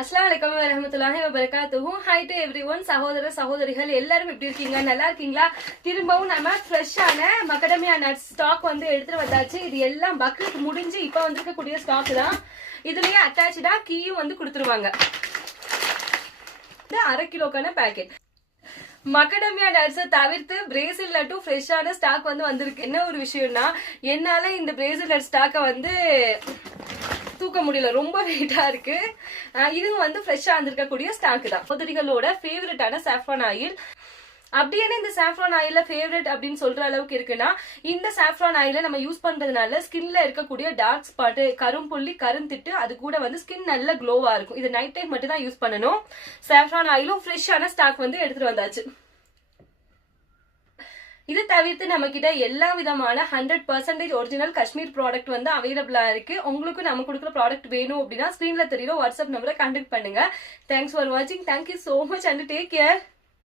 அஸ்ஸலாமு அலைக்கும் வரஹ்மத்துல்லாஹி வபரகாத்துஹு. High to everyone. சகோதர சகோதரிகள் எல்லாரும் எப்படி இருக்கீங்க? நல்லா இருக்கீங்களா? திரும்பவும் நம்ம ஃப்ரெஷ்ஷான மக்கடமியா நட்ஸ் ஸ்டாக் வந்து எடுத்துட்டு வந்தாச்சு. இது எல்லாம் பக்ரீத் முடிஞ்சு இப்ப வந்திருக்கக்கூடிய ஸ்டாக் தான். இதுலயே அட்டாச்சா கீயும் வந்து கொடுத்துருவாங்க. இது 1/2 கிலோக்கான பேக்கெட். மக்கடமியா நட்ஸை தவிர்த்து பிரேசில் நட்டும் ஃப்ரெஷ்ஷான ஸ்டாக் வந்து வந்திருக்கு. என்ன ஒரு விஷயம்னா, என்னால இந்த பிரேசில் நட் ஸ்டாக்கை வந்து தூக்க முடியல, ரொம்ப வெயிட்டா இருக்கு. இதுவும் வந்து ஃப்ரெஷ்ஷா வந்திருக்கக்கூடிய ஸ்டாக் தான். சகோதரிகளோட ஃபேவரட்டான சாஃப்ரான் ஆயில். அப்படியே இந்த சாஃப்ரான் ஆயில ஃபேவரட் அப்படின்னு சொல்ற அளவுக்கு இருக்குன்னா, இந்த சாஃப்ரான் ஆயில நம்ம யூஸ் பண்றதுனால ஸ்கின்ல இருக்கக்கூடிய டார்க் ஸ்பாட், கரும்புள்ளி, கருந்திட்டு அது கூட வந்து ஸ்கின் நல்ல க்ளோவா இருக்கும். இது நைட் டைம் மட்டும் தான் யூஸ் பண்ணணும். சாஃப்ரான் ஆயிலும் ஃப்ரெஷ்ஷான ஸ்டாக் வந்து எடுத்துட்டு வந்தாச்சு. இது தவிர்த்து நம்ம கிட்ட எல்லா விதமான 100% ஒரிஜினல் காஷ்மீர் ப்ராடக்ட் வந்து அவைலபிளா இருக்கு. உங்களுக்கு நம்ம கொடுக்குற ப்ராடக்ட் வேணும் அப்படின்னா ஸ்கிரீன்ல தெரியுற வாட்ஸ்அப் நம்பரை கான்டாக்ட் பண்ணுங்க. தேங்க்ஸ் ஃபார் வாட்சிங். Thank you so much and take care.